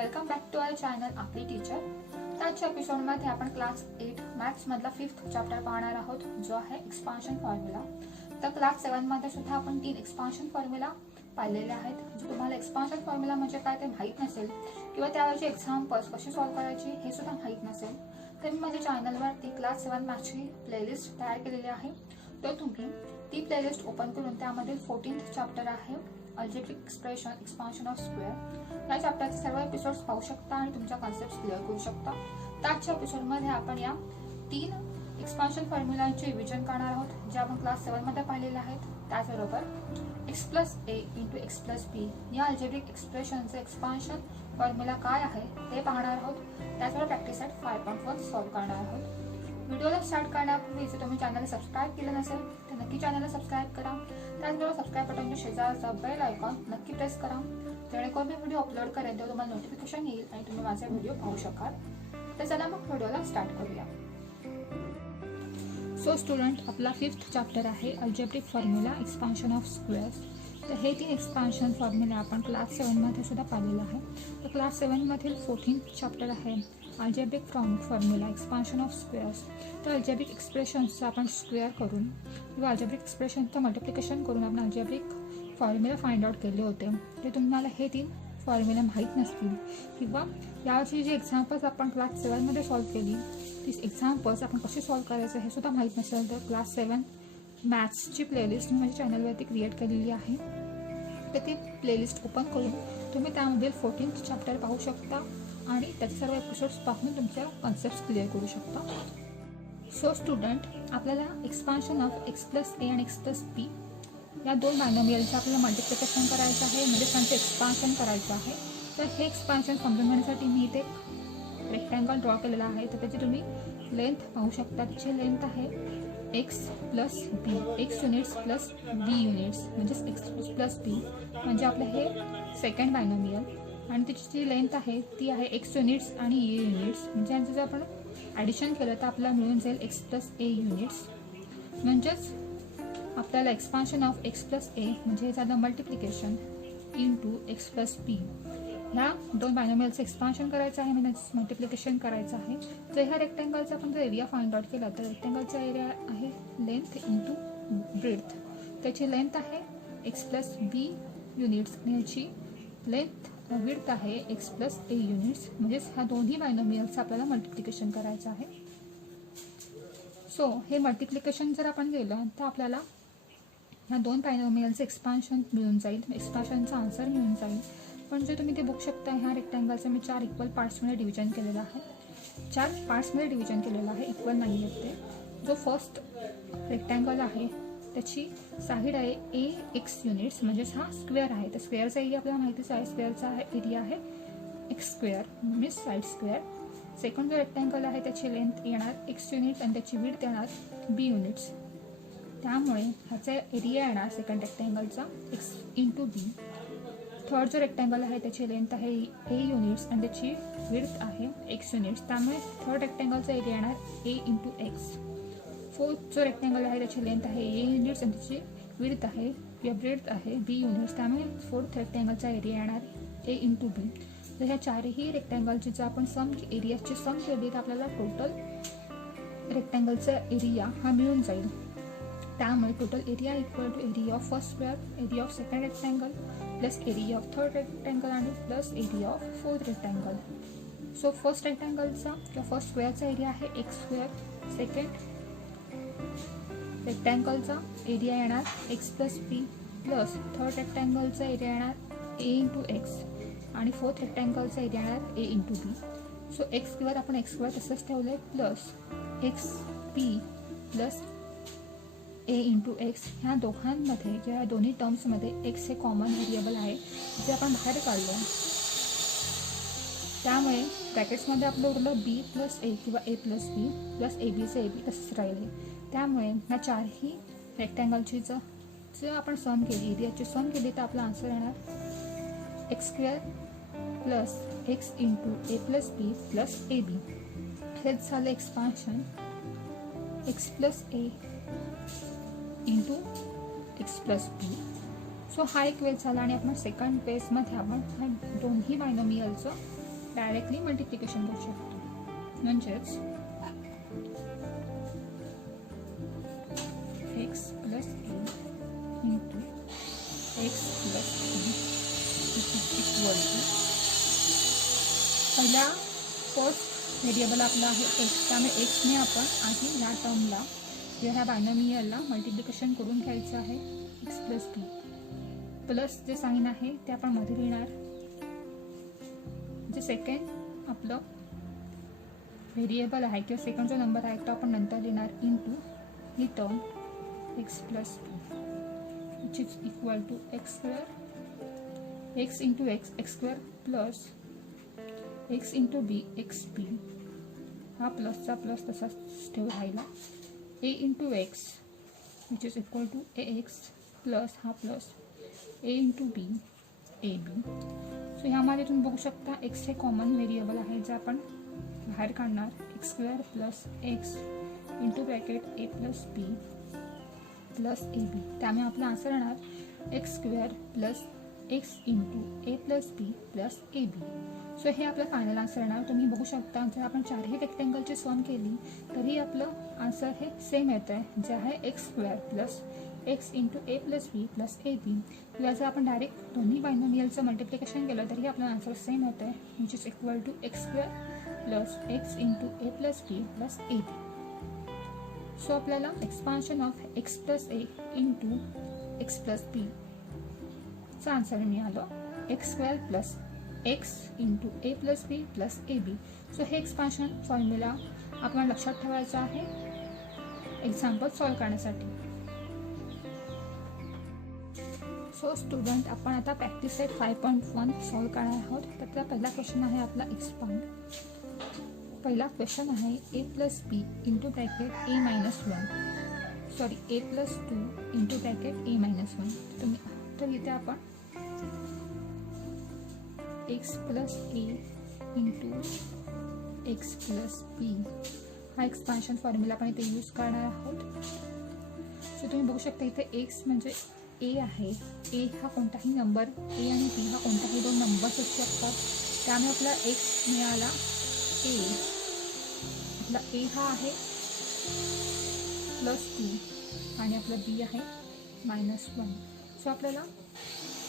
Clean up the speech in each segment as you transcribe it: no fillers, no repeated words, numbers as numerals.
Welcome back to our channel आपली teacher. आजच्या एपिसोडमध्ये आपण क्लास 8 मॅथ्स मधला 5th चॅप्टर पाहणार आहोत, जो आहे एक्सपान्शन फॉर्म्युला। तर क्लास 7 मध्ये सुद्धा आपण 3 एक्सपान्शन फॉर्म्युला पाहिलेले आहेत। जर तुम्हाला एक्सपान्शन फॉर्म्युला म्हणजे काय ते माहित नसेल किंवा त्यावरचे एक्झाम्पल्स कसे सॉल्व्ह करायचे हे सुद्धा माहित नसेल, तर मी माझ्या चॅनलवरती क्लास 7 मॅथ्सची प्लेलिस्ट तयार केलेली आहे। तर तुम्ही ती प्लेलिस्ट ओपन करून त्यामध्ये 14th चॅप्टर आहे algebraic expression expansion of square, या चॅप्टरचे सर्व एपिसोड्स पाहू शकता आणि तुमच्या कॉन्सेप्ट्स क्लिअर करू शकता। तर आजच्या एपिसोडमध्ये आपण या 3 एक्सपान्शन फॉर्म्युलांचे रिव्हिजन करणार आहोत, जे आपण क्लास 7 मध्ये पाहिलेले आहेत। त्याचबरोबर x + a × x + b या अल्जेब्रिक एक्सप्रेशनचे एक्सपान्शन फॉर्म्युला काय आहे ते पाहणार आहोत। त्याचबरोबर प्रॅक्टिस सेट 5.1 सॉल्व्ह करणार आहोत। व्हिडिओला स्टार्ट करण्यापूर्वी जर तुम्ही चॅनलला सबस्क्राइब केलं नसेल तर नक्की चॅनलला सबस्क्राइब करा। त्याचबरोबर सबस्क्राइब बटनच्या शेजारचा बेल आयकॉन नक्की प्रेस करा, जेणेकरून मी व्हिडिओ अपलोड करेन तेव्हा तुम्हाला नोटिफिकेशन येईल आणि तुम्ही माझे व्हिडिओ पाहू शकाल। तर चला मग व्हिडिओला स्टार्ट करूया। सो स्टुडंट, आपला 5th चॅप्टर आहे algebraic formula expansion of squares. तर हे 3 एक्सपान्शन फॉर्म्युला आपण क्लास 7 मध्ये सुद्धा पाहिलेला आहे। तर क्लास 7 मधील 14th चॅप्टर आहे algebraic formula expansion of squares. तर अल्जेब्रिक एक्सप्रेशन्सचा आपण स्क्वेअर करून किंवा अल्जेब्रिक एक्सप्रेशनचं मल्टिप्लिकेशन करून आपण अल्जेब्रिक फॉर्म्युला फाइंड आउट केले होते। ते तुम्हाला हे 3 फॉर्म्युला माहीत नसतील किंवा याची जी एक्झाम्पल्स आपण क्लास 7 मध्ये सॉल्व्ह केली ती एक्झाम्पल्स आपण कशी सॉल्व्ह करायचं हे सुद्धा माहीत नसेल, तर क्लास 7 मॅथ्सची प्लेलिस्ट मी माझ्या चॅनलवरती क्रिएट केलेली आहे। तर ती प्लेलिस्ट ओपन करून तुम्ही त्यामधील 14th चॅप्टर पाहू शकता आणि त्याचे सर्व एपिसोड्स पाहून तुमच्या कॉन्सेप्ट्स क्लिअर करू शकता। सो स्टुडंट, आपल्याला एक्सपान्शन ऑफ x + a आणि x + b या 2 बायनॉमियलचं आपल्याला मल्टिप्लिकेशन करायचं आहे, म्हणजे त्यांचे एक्सपान्शन करायचं आहे। तर हे एक्सपान्शन समजून घेण्यासाठी मी इथे रेक्टँगल ड्रॉ केलेला आहे। तर त्याची तुम्ही लेंथ पाहू शकता, त्याची लेंथ आहे x + b, x units plus b units म्हणजेच x + b म्हणजे आपलं हे सेकंड बायनॉमियल, आणि त्याची जी लेंथ आहे ती आहे x युनिट्स आणि a युनिट्स, म्हणजे यांचं जर आपण ॲडिशन केलं तर आपल्याला मिळून जाईल x + a युनिट्स। म्हणजेच आपल्याला एक्सपान्शन ऑफ x + a म्हणजे हे झालं मल्टिप्लिकेशन इंटू x + b, ह्या 2 बायनॉमियलचं एक्सपान्शन करायचं आहे, म्हणजे मल्टिप्लिकेशन करायचं आहे। जर ह्या रेक्टँगलचा आपण जर एरिया फाइंड आउट केला तर रेक्टँगलचा एरिया आहे लेंथ इंटू ब्रेड्थ। त्याची लेंथ आहे x + b युनिट्स आणि याची लेंथ विड्थ आहे x + a युनिट्स, म्हणजेच ह्या दोन्ही बायनॉमियल्सचं आपल्याला मल्टिप्लिकेशन करायचं आहे। सो हे मल्टिप्लिकेशन जर आपण केलं तर आपल्याला ह्या 2 बायनॉमियलचं एक्सपान्शन मिळून जाईल, एक्सपान्शनचा आन्सर मिळून जाईल। पण जे तुम्ही ते बघू शकता, ह्या रेक्टँगलचं मी 4 इक्वल पार्ट्समध्ये डिव्हिजन केलेलं आहे। 4 पार्ट्समध्ये डिव्हिजन केलेलं आहे, इक्वल नाही आहे ते। जो फर्स्ट रेक्टँगल आहे त्याची साईड आहे ax युनिट्स, म्हणजेच हा स्क्वेअर आहे। तर स्क्वेअरचा एरिया आपल्याला माहितीच आहे, स्क्वेअरचा एरिया आहे x square means side square. Second जो रेक्टँगल आहे त्याची लेंथ येणार x युनिट्स आणि त्याची विड्थ येणार b युनिट्स, त्यामुळे ह्याचा एरिया येणार सेकंड रेक्टँगलचा x × b। थर्ड जो रेक्टँगल आहे त्याची लेंथ आहे a युनिट्स आणि त्याची विड्थ आहे x युनिट्स, त्यामुळे थर्ड रेक्टँगलचा एरिया येणार a × x। फोर्थ जो रेक्टँगल आहे त्याची लेंथ आहे a युनिट्स आणि त्याची विड्थ आहे या ब्रेड्थ आहे b युनिट्स, त्यामुळे फोर्थ रेक्टँगलचा एरिया येणार a × b। तर ह्या 4ही रेक्टँगलची जर आपण एरियाची सम केली तर आपल्याला टोटल रेक्टँगलचा एरिया हा मिळून जाईल। त्यामुळे total area equal to area of first square, area of second rectangle plus area of third rectangle आणि plus area of fourth rectangle. So first रेक्टँगलचा किंवा फर्स्ट स्क्वेअरचा एरिया आहे x स्क्वेअर, सेकंड रेक्टँगलचा एरिया येणार x + b प्लस थर्ड रेक्टँगलचा area येणार a × x आणि फोर्थ रेक्टँगलचा एरिया येणार a × b। So x square आपण x स्क्वेअर तसंच ठेवलं plus xb plus a × x। ह्या दोघांमध्ये किंवा दोन्ही टर्म्समध्ये x हे कॉमन व्हेरिएबल आहे जे आपण बाहेर काढलं, त्यामुळे ब्रॅकेट्समध्ये आपलं उरलं b + a किंवा a + b प्लस abचं ab तसंच राहिले। त्यामुळे ह्या 4ही रेक्टँगलची जर आपण सम केली, एरियाची सम केली तर आपला आन्सर येणार x square plus x × a + b plus ab। हेच झालं expansion x + a × x + b। So हा एक वेज झाला आणि आपण सेकंड वेजमध्ये आपण दोन्ही बायनॉमियलचं डायरेक्टली मल्टिप्लिकेशन करू शकतो. म्हणजेच x plus a into x plus b equal to पहिला फर्स्ट व्हेरिएबल आपला आहे x. त्यामुळे xने आपण आधी ह्या टर्मला किंवा ह्या बायनॉमियलला मल्टिप्लिकेशन करून घ्यायचं आहे. x प्लस b प्लस जे साइन आहे ते आपण मध्ये लिहिणार. जे सेकंड आपलं व्हेरिएबल आहे किंवा सेकंड जो नंबर आहे तो आपण नंतर लिहिणार इंटू ही term x plus b which is equal to x square x into X square plus x into B X B. हा प्लसचा प्लस तसाच ठेव राहिला. a into X which is equal to ax plus हा plus a into B A B. So ह्यामध्ये तुम्ही बघू शकता x हे कॉमन व्हेरिएबल आहे जे आपण बाहेर काढणार. X square plus x into bracket ए प्लस बी प्लस ए बी. त्यामुळे आपला आन्सर येणार x square plus x into A plus B plus A B. So हे आपलं फायनल आन्सर येणार. तुम्ही बघू शकता जर आपण चारही रेक्टेंगलची सम केली तरी आपलं आन्सर हे सेम येतं आहे जे आहे x square plus x into ए प्लस बी प्लस ए बी. किंवा जर आपण डायरेक्ट दोन्ही बायनॉमियलचं मल्टिप्लिकेशन केलं तरी आपलं आन्सर सेम येतं आहे which is equal to x square plus x into A plus B plus A B. So आपल्याला expansion of X plus A into x plus B चा आन्सर मिळालं X square plus x into A plus B plus A B. So हे expansion formula आपण लक्षात ठेवायचं आहे example solve करण्यासाठी. So student आपण आता प्रॅक्टिस सेट 5.1 सॉल्व करणार आहोत. तर त्याचा पहिला क्वेश्चन आहे आपला एक्सपांड. पहिला क्वेश्चन आहे A plus B into bracket A minus 1 sorry A plus 2 into bracket A minus 1. तर इथे आपण एक्स प्लस ए इंटू एक्स प्लस बी हा एक्सपान्शन फॉर्म्युला आपण इथे यूज करणार आहोत. सो तुम्ही बघू शकता इथे एक्स म्हणजे ए आहे. ए हा कोणताही नंबर ए आणि बी हा कोणताही दोन नंबर्स असू शकतात. त्यामुळे आपला एक्स मिळाला ए. आपला ए हा आहे +2 आणि आपला बी आहे -1. सो आपल्याला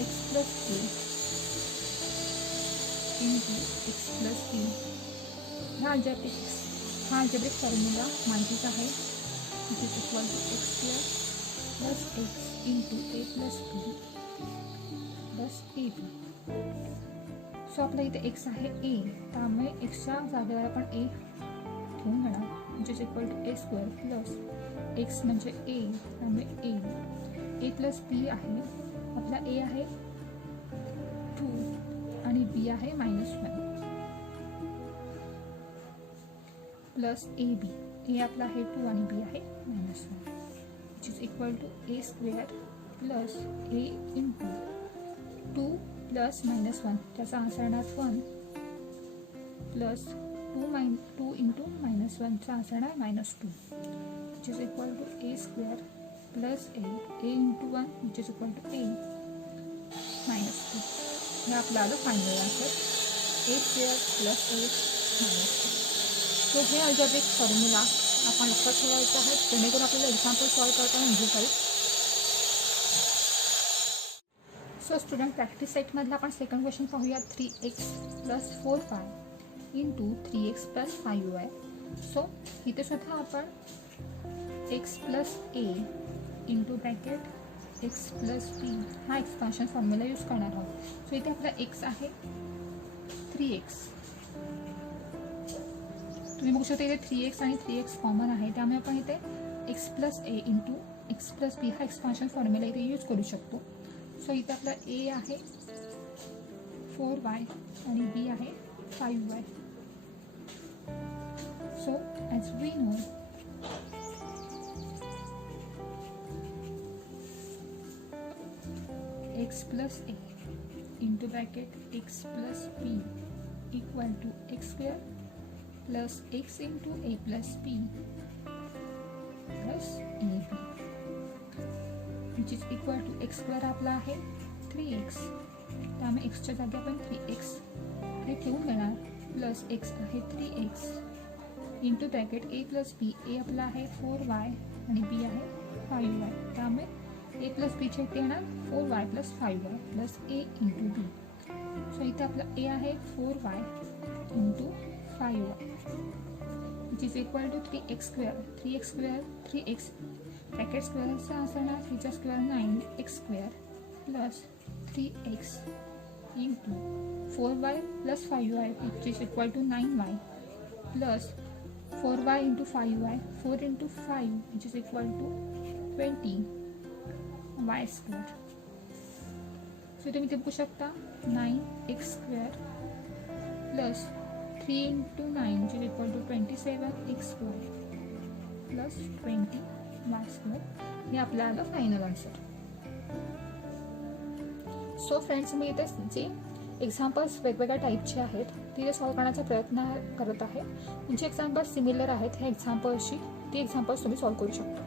एक्स प्लस ए इंटू एक्स प्लस बी हा अल्जेब्रिक फॉर्म्युला माहितीच आहे which is equal to x square plus x into A plus B plus A B. So आपल्या इथे एक्स आहे ए. त्यामुळे एक्सच्या जागेवर आपण ए घेऊन घेणार which is equal to a square plus x म्हणजे ए त्यामुळे ए प्लस बी आहे. आपला ए आहे 2 आणि बी आहे -1 प्लस ए बी. ए आपला आहे 2 आणि बी आहे -1 which is equal to a square plus a into 2 plus -1 त्याचा आन्सर येणार 1 प्लस 2 into -1 चा आन्सर येणार -2 which is equal to a square plus a into 1 which is equal to a -2. हे आपलं आलं final answer a square plus a -2. So हे algebraic formula आपण लक्षात ठेवायचं आहे जेणेकरून आपल्याला एक्झाम्पल सॉल्व करताना इझी जाईल. सो स्टुडंट प्रॅक्टिस सेटमधला आपण सेकंड क्वेश्चन पाहूया. 3x plus 4y into 3x plus 5y. So इथे सुद्धा आपण एक्स प्लस ए इंटू ब्रॅकेट एक्स प्लस बी हा एक्सपान्शन फॉर्म्युला यूज करणार आहोत. सो इथे आपला एक्स आहे 3x. तुम्ही बघू शकता इथे 3x आणि 3x कॉमन आहे त्यामुळे आपण इथे एक्स प्लस ए इंटू एक्स प्लस बी हा एक्सपान्शन फॉर्म्युला इथे यूज करू शकतो. सो इथे आपला ए आहे 4y आणि बी आहे 5y. So as we know x plus A into bracket x plus b equal to x square plus x into A plus B plus A b which is equal to x square आपला आहे 3x. त्यामुळे एक्सच्या जागी आपण 3x हे ठेवून घेणार plus X आहे 3x into bracket A plus B. A आपला आहे 4y आणि बी आहे 5y. त्यामुळे ए प्लस बीचे इथे येणार 4y प्लस 5y प्लस ए इंटू बी. सो इथे आपला ए आहे 4y into 5y which is equal to 3x square. 3x square 3x bracket स्क्वेअरचा असणार 3चा square 9x square plus 3x into 4y plus 5y which is equal to 9y plus 4y into 5y 4 into 5 which is equal to 20y square. So तुम्ही ते बघू शकता 9x square plus 3 into 9 which is equal to 27x square plus 20y square. हे आपल्याला final answer. So friends, मी इथे जे examples वेगवेगळ्या टाईपचे आहेत ते सॉल्व करण्याचा प्रयत्न करत आहे. जे एक्झाम्पल्स सिमिलर आहेत ह्या एक्झाम्पल्सशी ती एक्झाम्पल्स तुम्ही सॉल्व करू शकता.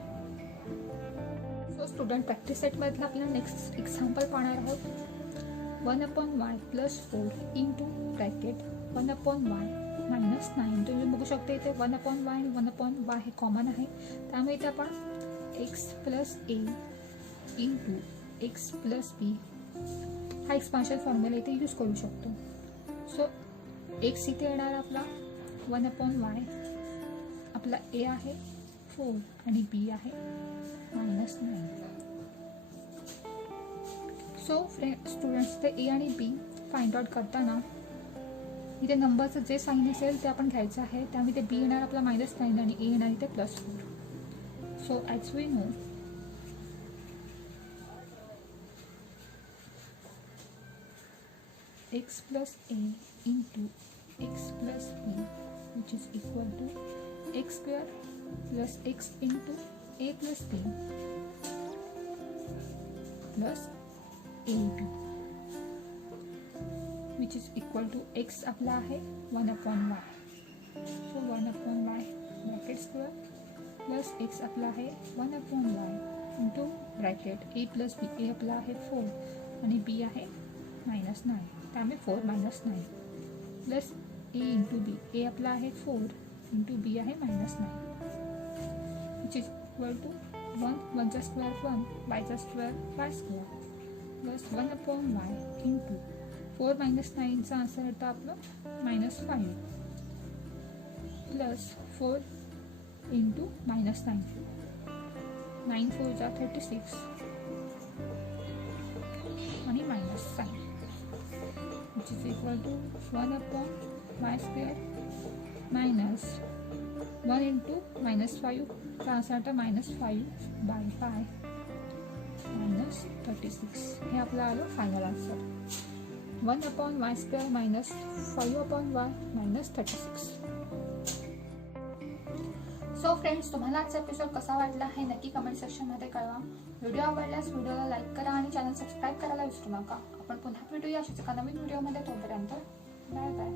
सो स्टुडंट, प्रॅक्टिस सेटमधलं आपल्याला नेक्स्ट एक्झाम्पल पाहणार आहोत. 1/y plus 4 into bracket 1/y minus 9. तुम्ही बघू शकता इथे 1/y आणि 1/y हे कॉमन आहे. त्यामुळे इथे आपण x प्लस ए इंटू एक्स प्लस बी हा एक्सपान्शन फॉर्म्युला इथे यूज करू शकतो. सो एक्स इथे येणार आपला 1/y, आपला ए आहे 4 आणि बी आहे मायनस 9. सो स्टुडंट्स, ते ए आणि बी फाइंड आउट करताना इथे नंबरचं जे साईन असेल ते आपण घ्यायचं आहे. त्यामुळे ते बी येणार आपला -9 आणि ए येणार इथे +4. So as we know x plus a into x plus b which is equal to x square plus x into a plus b plus ab which is equal to x आपला आहे 1/y. so 1/y bracket square plus x आपला आहे 1/y into bracket a plus b. a आपला आहे 4 आणि b आहे -9. त्यामुळे 4 - 9 plus A into B. A आपला आहे 4 इंटू बी आहे -9 विच इज इक्वल टू 1 चा स्क्वेअर 1 बायचा square by square plus 1/y into 4 - 9चा आन्सर येतं आपलं -5 प्लस 4 इंटू -9. 9 4 जा 36 आणि -9 which is equal to 1/y square minus 1 into -5 का आन्सर आता -5/5 -36. हे आपलं आलं final answer 1/y square minus 5/y -36. So friends, तुम्हाला आजचा एपिसोड कसा वाटला हे नक्की कमेंट सेक्शनमध्ये कळवा. व्हिडिओ आवडल्यास व्हिडिओला लाईक करा आणि चॅनल सबस्क्राईब करायला विसरू नका. आपण पुन्हा भेटूया अशाच एका नवीन व्हिडिओमध्ये. तोपर्यंत बाय बाय.